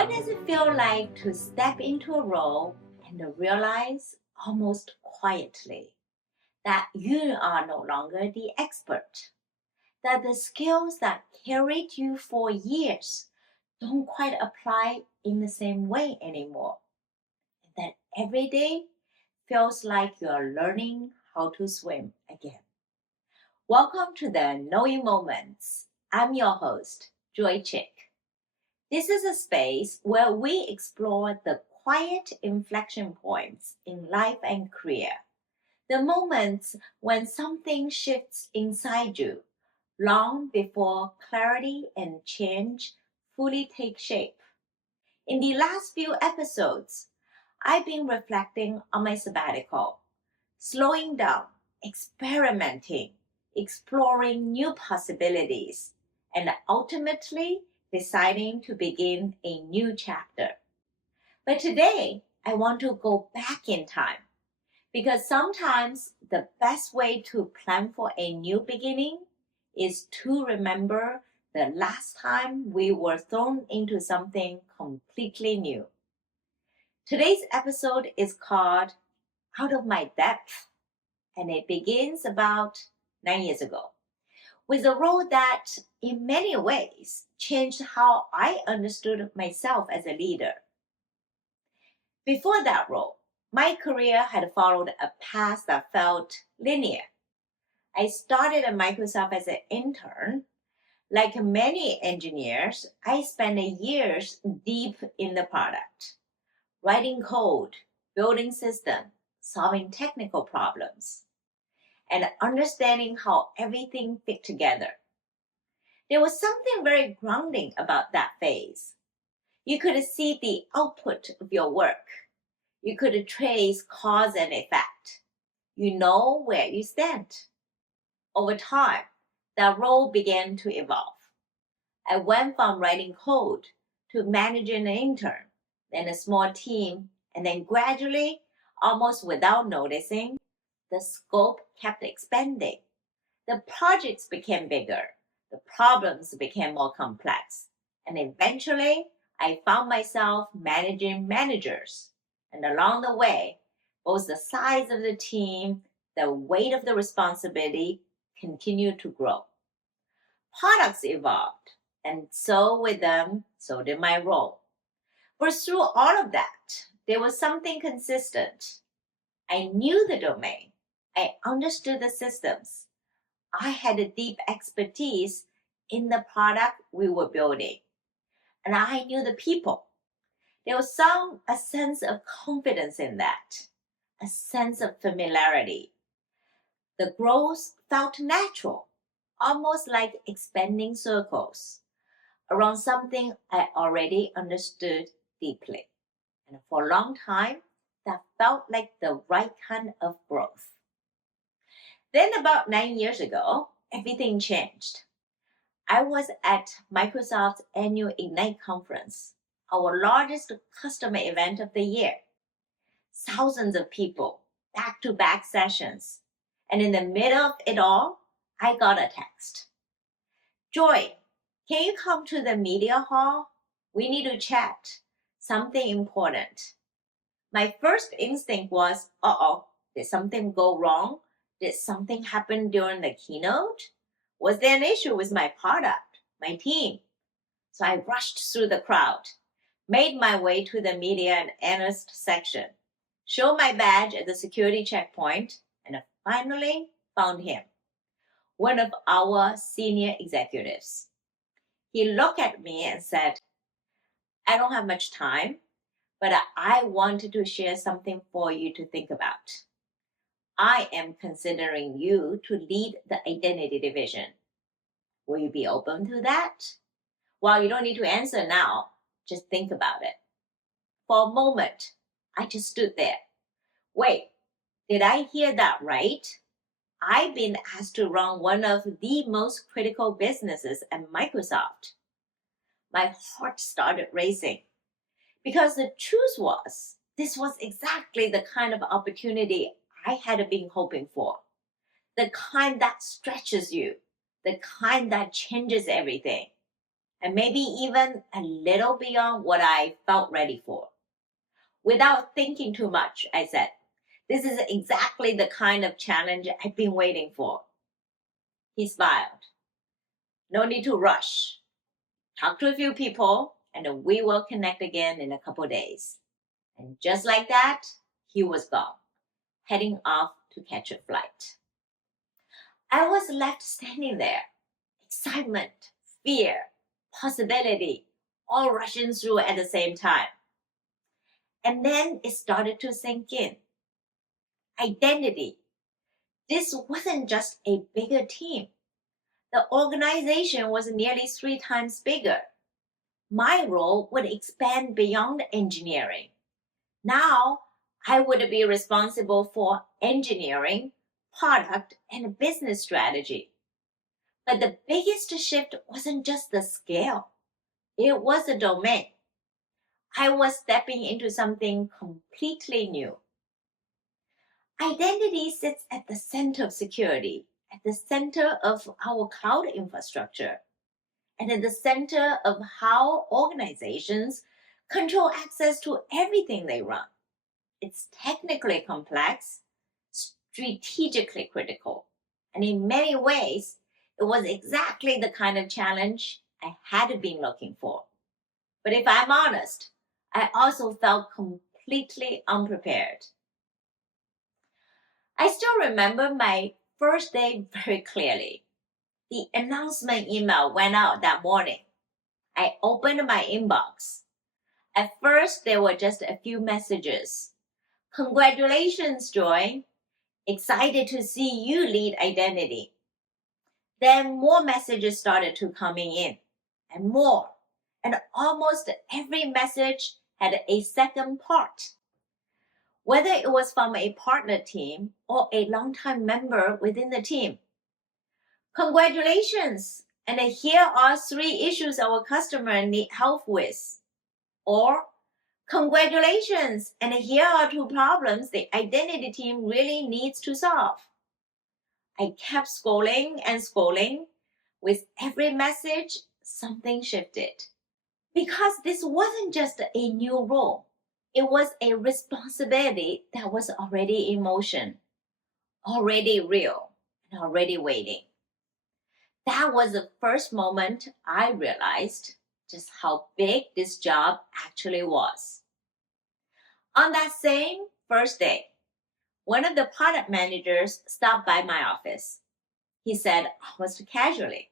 What does it feel like to step into a role and realize almost quietly that you are no longer the expert? That the skills that carried you for years don't quite apply in the same way anymore? And that every day feels like you're learning how to swim again. Welcome to the Knowing Moments. I'm your host, Joy Chick. This is a space where we explore the quiet inflection points in life and career, the moments when something shifts inside you long before clarity and change fully take shape. In the last few episodes, I've been reflecting on my sabbatical, slowing down, experimenting, exploring new possibilities, and ultimately deciding to begin a new chapter. But today, I want to go back in time because sometimes the best way to plan for a new beginning is to remember the last time we were thrown into something completely new. Today's episode is called Out of My Depth, and it begins about 9 years ago with a role that, in many ways, changed how I understood myself as a leader. Before that role, my career had followed a path that felt linear. I started at Microsoft as an intern. Like many engineers, I spent years deep in the product, writing code, building systems, solving technical problems, and understanding how everything fit together. There was something very grounding about that phase. You could see the output of your work. You could trace cause and effect. You know where you stand. Over time, that role began to evolve. I went from writing code to managing an intern, then a small team, and then gradually, almost without noticing, the scope kept expanding. The projects became bigger, the problems became more complex, and eventually I found myself managing managers. And along the way, both the size of the team, the weight of the responsibility continued to grow. Products evolved, and so with them, so did my role. But through all of that, there was something consistent. I knew the domain, I understood the systems, I had a deep expertise in the product we were building, and I knew the people. There was a sense of confidence in that, a sense of familiarity. The growth felt natural, almost like expanding circles around something I already understood deeply. And for a long time, that felt like the right kind of growth. Then, about 9 years ago, everything changed. I was at Microsoft's annual Ignite conference, our largest customer event of the year. Thousands of people, back to back sessions. And in the middle of it all, I got a text. Joy, can you come to the media hall? We need to chat. Something important. My first instinct was, uh-oh, did something go wrong? Did something happen during the keynote? Was there an issue with my product, my team? So I rushed through the crowd, made my way to the media and analyst section, showed my badge at the security checkpoint, and finally found him, one of our senior executives. He looked at me and said, I don't have much time, but I wanted to share something for you to think about. I am considering you to lead the identity division. Will you be open to that? Well, you don't need to answer now. Just think about it. For a moment, I just stood there. Wait, did I hear that right? I've been asked to run one of the most critical businesses at Microsoft. My heart started racing because the truth was, this was exactly the kind of opportunity I had been hoping for. The kind that stretches you, the kind that changes everything. and maybe even a little beyond what I felt ready for. Without thinking too much, I said, "This is exactly the kind of challenge I've been waiting for." He smiled. "No need to rush. Talk to a few people, and we will connect again in a couple days." And just like that, he was gone, heading off to catch a flight. I was left standing there, excitement, fear, possibility, all rushing through at the same time. And then it started to sink in. Identity. This wasn't just a bigger team. The organization was nearly 3 times bigger. My role would expand beyond engineering. Now, I would be responsible for engineering, product, and business strategy. But the biggest shift wasn't just the scale, it was the domain. I was stepping into something completely new. Identity sits at the center of security, at the center of our cloud infrastructure, and at the center of how organizations control access to everything they run. It's technically complex, strategically critical, and in many ways, it was exactly the kind of challenge I had been looking for. But if I'm honest, I also felt completely unprepared. I still remember my first day very clearly. The announcement email went out that morning. I opened my inbox. At first, there were just a few messages. "Congratulations, Joy. Excited to see you lead identity." Then more messages started to coming in, and more. And almost every message had a second part. Whether it was from a partner team or a longtime member within the team. "Congratulations, and here are 3 issues our customer need help with." Or, "Congratulations, and here are 2 problems the identity team really needs to solve." I kept scrolling and scrolling. With every message, something shifted. Because this wasn't just a new role, it was a responsibility that was already in motion, already real, and already waiting. That was the first moment I realized just how big this job actually was. On that same first day, one of the product managers stopped by my office. He said almost casually,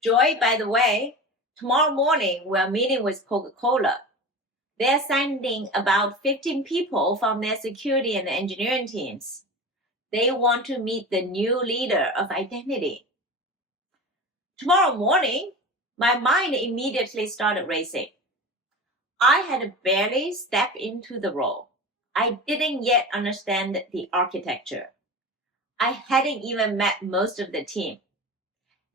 "Joy, by the way, tomorrow morning we're meeting with Coca-Cola. They're sending about 15 people from their security and engineering teams. They want to meet the new leader of identity." Tomorrow morning, my mind immediately started racing. I had barely stepped into the role. I didn't yet understand the architecture. I hadn't even met most of the team.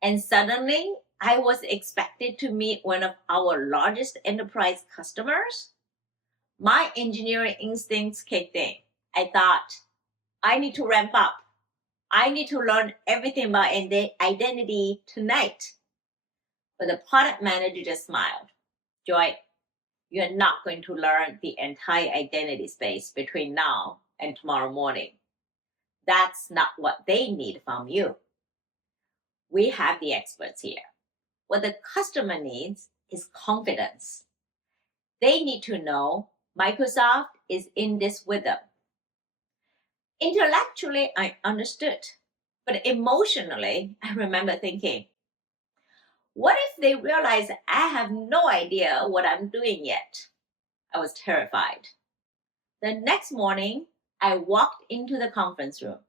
And suddenly, I was expected to meet one of our largest enterprise customers. My engineering instincts kicked in. I thought, I need to ramp up. I need to learn everything about identity tonight. But the product manager just smiled. "Joy, you're not going to learn the entire identity space between now and tomorrow morning. That's not what they need from you. We have the experts here. What the customer needs is confidence. They need to know Microsoft is in this with them." Intellectually, I understood. But emotionally, I remember thinking, what if they realize I have no idea what I'm doing yet? I was terrified. The next morning, I walked into the conference room.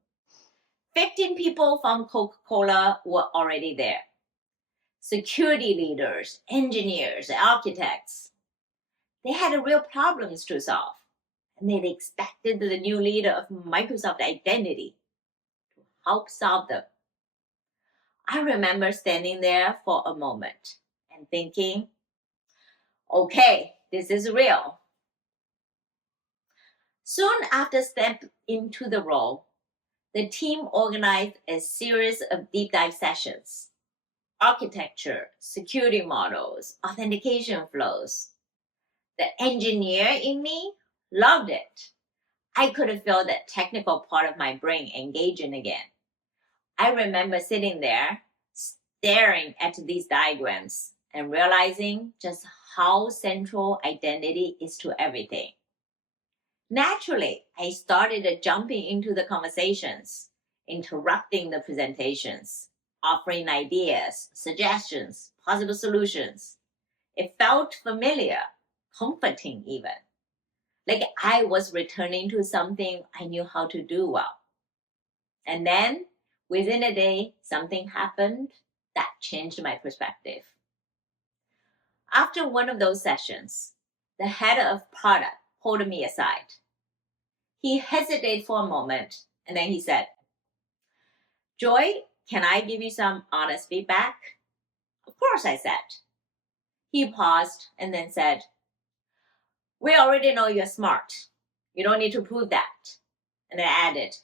15 people from Coca-Cola were already there. Security leaders, engineers, architects. They had real problems to solve, and they'd expected the new leader of Microsoft Identity to help solve them. I remember standing there for a moment and thinking, okay, this is real. Soon after stepping into the role, the team organized a series of deep dive sessions. architecture, security models, authentication flows. The engineer in me loved it. I could feel that technical part of my brain engaging again. I remember sitting there, staring at these diagrams and realizing just how central identity is to everything. Naturally, I started jumping into the conversations, interrupting the presentations, offering ideas, suggestions, possible solutions. It felt familiar, comforting even, like I was returning to something I knew how to do well. And then, within a day, something happened that changed my perspective. After one of those sessions, the head of product pulled me aside. He hesitated for a moment and then he said, "Joy, can I give you some honest feedback?" "Of course," I said. He paused and then said, "We already know you're smart. You don't need to prove that." And I added,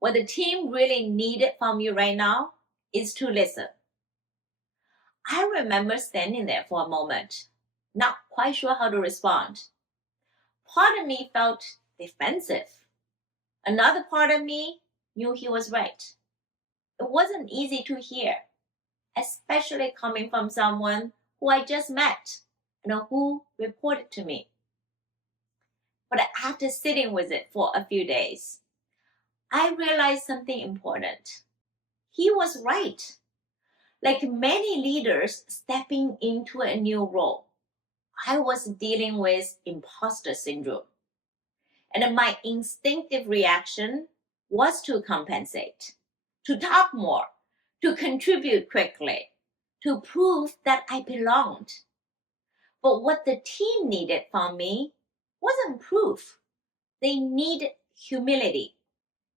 "What the team really needed from you right now is to listen." I remember standing there for a moment, not quite sure how to respond. Part of me felt defensive. Another part of me knew he was right. It wasn't easy to hear, especially coming from someone who I just met and who reported to me. But after sitting with it for a few days, I realized something important. He was right. Like many leaders stepping into a new role, I was dealing with imposter syndrome. And my instinctive reaction was to compensate, to talk more, to contribute quickly, to prove that I belonged. But what the team needed from me wasn't proof. They needed humility,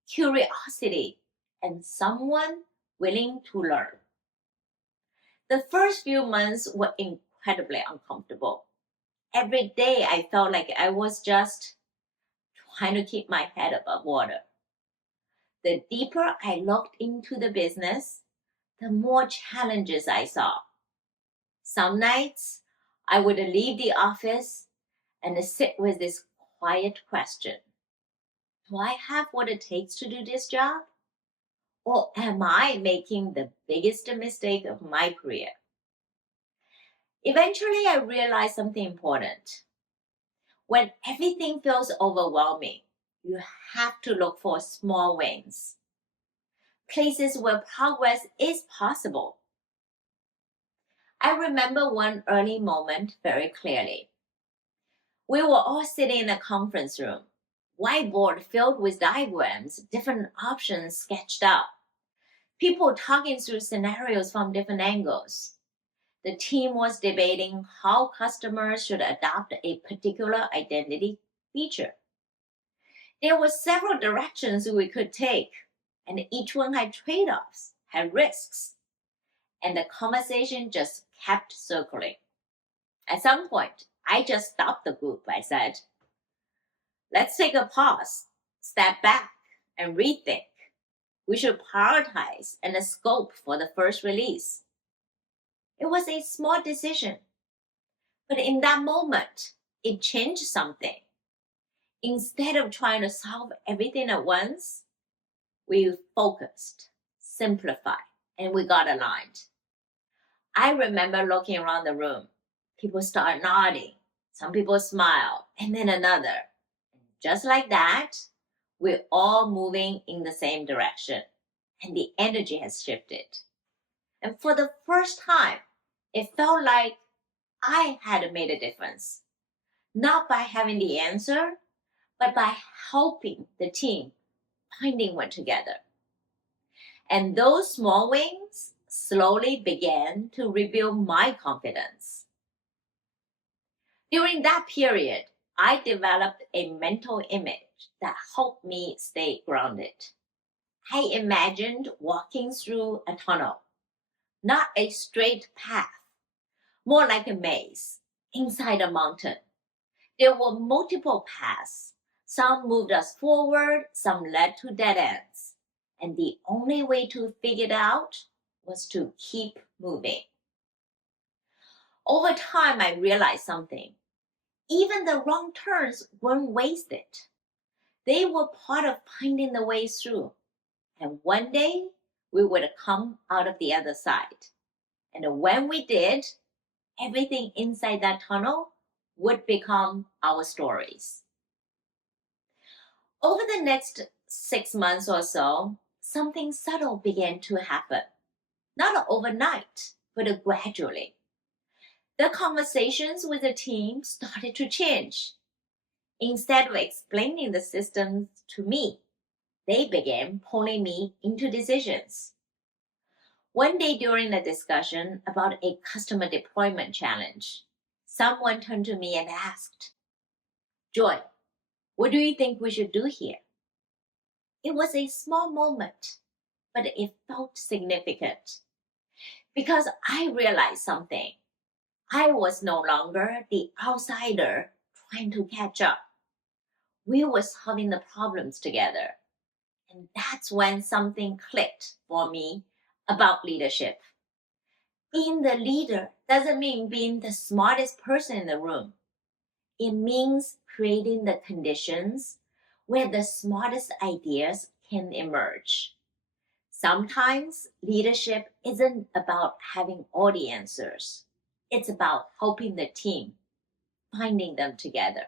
curiosity, and someone willing to learn. The first few months were incredibly uncomfortable. Every day I felt like I was just trying to keep my head above water. The deeper I looked into the business, the more challenges I saw. Some nights I would leave the office and sit with this quiet question: do I have what it takes to do this job? Or am I making the biggest mistake of my career? Eventually, I realized something important. When everything feels overwhelming, you have to look for small wins, places where progress is possible. I remember one early moment very clearly. We were all sitting in a conference room, whiteboard filled with diagrams, different options sketched out, people talking through scenarios from different angles. The team was debating how customers should adopt a particular identity feature. There were several directions we could take, and each one had trade offs, had risks, and the conversation just kept circling. At some point, I just stopped the group. I said, "Let's take a pause, step back, and rethink. We should prioritize and scope for the first release." It was a small decision, but in that moment, it changed something. Instead of trying to solve everything at once, we focused, simplified, and we got aligned. I remember looking around the room. People started nodding. Some people smiled, and then another. Just like that, we're all moving in the same direction, and the energy has shifted. And for the first time, it felt like I had made a difference, not by having the answer, but by helping the team finding one together. And those small wins slowly began to rebuild my confidence. During that period, I developed a mental image that helped me stay grounded. I imagined walking through a tunnel, not a straight path, more like a maze inside a mountain. There were multiple paths. Some moved us forward, some led to dead ends. And the only way to figure it out was to keep moving. Over time, I realized something. Even the wrong turns weren't wasted. They were part of finding the way through. And one day, we would come out of the other side. And when we did, everything inside that tunnel would become our stories. Over the next 6 months or so, something subtle began to happen. Not overnight, but gradually. The conversations with the team started to change. Instead of explaining the systems to me, they began pulling me into decisions. One day during a discussion about a customer deployment challenge, someone turned to me and asked, "Joy, what do you think we should do here?" It was a small moment, but it felt significant because I realized something. I was no longer the outsider trying to catch up. We were solving the problems together. And that's when something clicked for me about leadership. Being the leader doesn't mean being the smartest person in the room. It means creating the conditions where the smartest ideas can emerge. Sometimes leadership isn't about having all the answers. It's about helping the team, finding them together.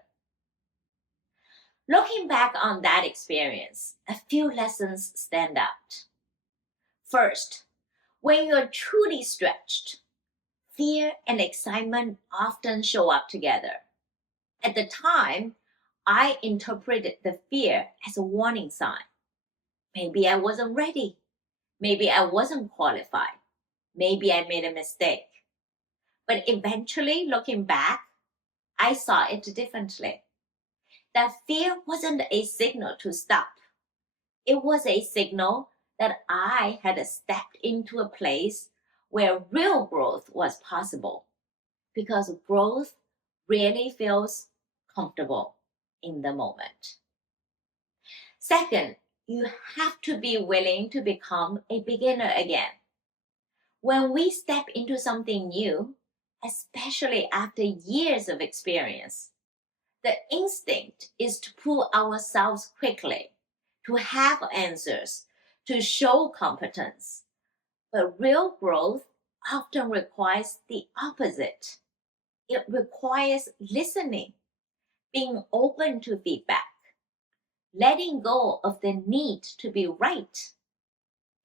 Looking back on that experience, a few lessons stand out. First, when you're truly stretched, fear and excitement often show up together. At the time, I interpreted the fear as a warning sign. Maybe I wasn't ready. Maybe I wasn't qualified. Maybe I made a mistake. But eventually, looking back, I saw it differently. That fear wasn't a signal to stop. It was a signal that I had stepped into a place where real growth was possible. Because growth really feels comfortable in the moment. Second, you have to be willing to become a beginner again. When we step into something new, especially after years of experience, the instinct is to pull ourselves quickly, to have answers, to show competence. But real growth often requires the opposite. It requires listening, being open to feedback, letting go of the need to be right.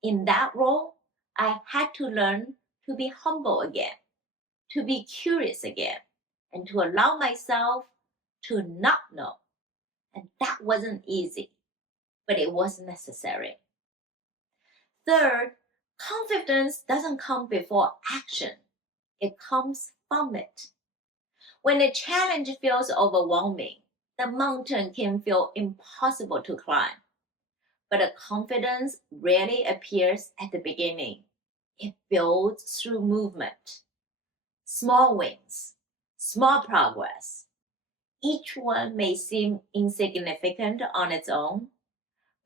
In that role, I had to learn to be humble again, to be curious again, and to allow myself to not know. And that wasn't easy, but it was necessary. Third, confidence doesn't come before action, it comes from it. When a challenge feels overwhelming, the mountain can feel impossible to climb. But a confidence rarely appears at the beginning. It builds through movement. Small wins, small progress. Each one may seem insignificant on its own,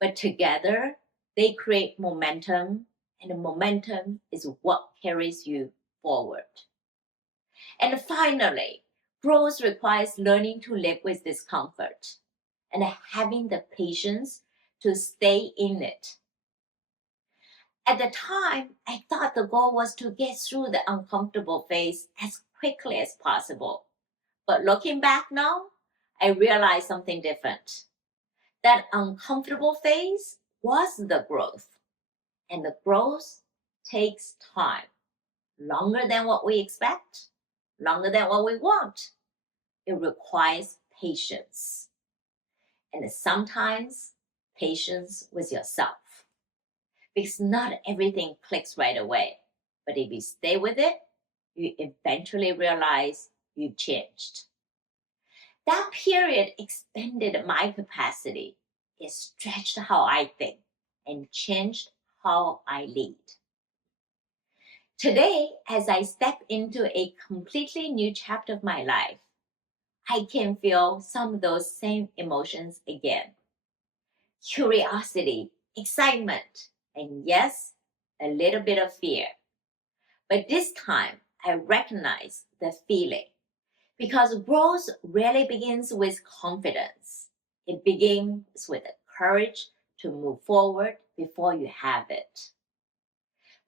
but together they create momentum, and the momentum is what carries you forward. And finally, growth requires learning to live with discomfort and having the patience to stay in it. At the time, I thought the goal was to get through the uncomfortable phase as quickly as possible. But looking back now, I realized something different. That uncomfortable phase was the growth. And the growth takes time, longer than what we expect, longer than what we want. It requires patience. And sometimes patience with yourself. Because not everything clicks right away. But if you stay with it, you eventually realize you've changed. That period expanded my capacity. It stretched how I think and changed how I lead. Today, as I step into a completely new chapter of my life, I can feel some of those same emotions again. Curiosity, excitement, and yes, a little bit of fear. But this time, I recognize the feeling because growth really begins with confidence. It begins with the courage to move forward before you have it.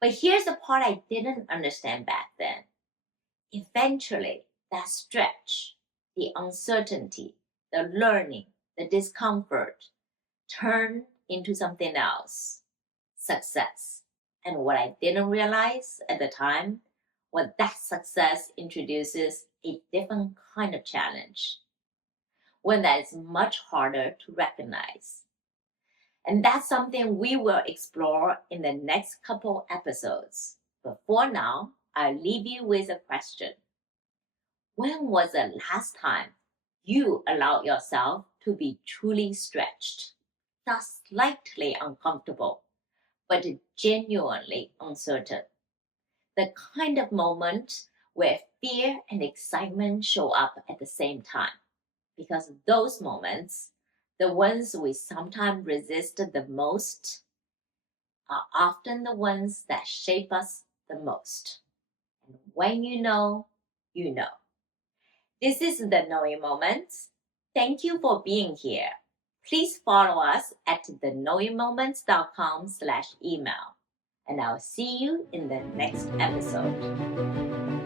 But here's the part I didn't understand back then. Eventually, that stretch, the uncertainty, the learning, the discomfort turned into something else, success. And what I didn't realize at the time was that success introduces a different kind of challenge, one that is much harder to recognize. And that's something we will explore in the next couple episodes. But for now, I'll leave you with a question. When was the last time you allowed yourself to be truly stretched, not slightly uncomfortable, but genuinely uncertain? The kind of moment where fear and excitement show up at the same time. Because those moments, the ones we sometimes resist the most, are often the ones that shape us the most. And when you know, you know. This is the Knowing Moments. Thank you for being here. Please follow us at theknowingmoments.com/email. And I'll see you in the next episode.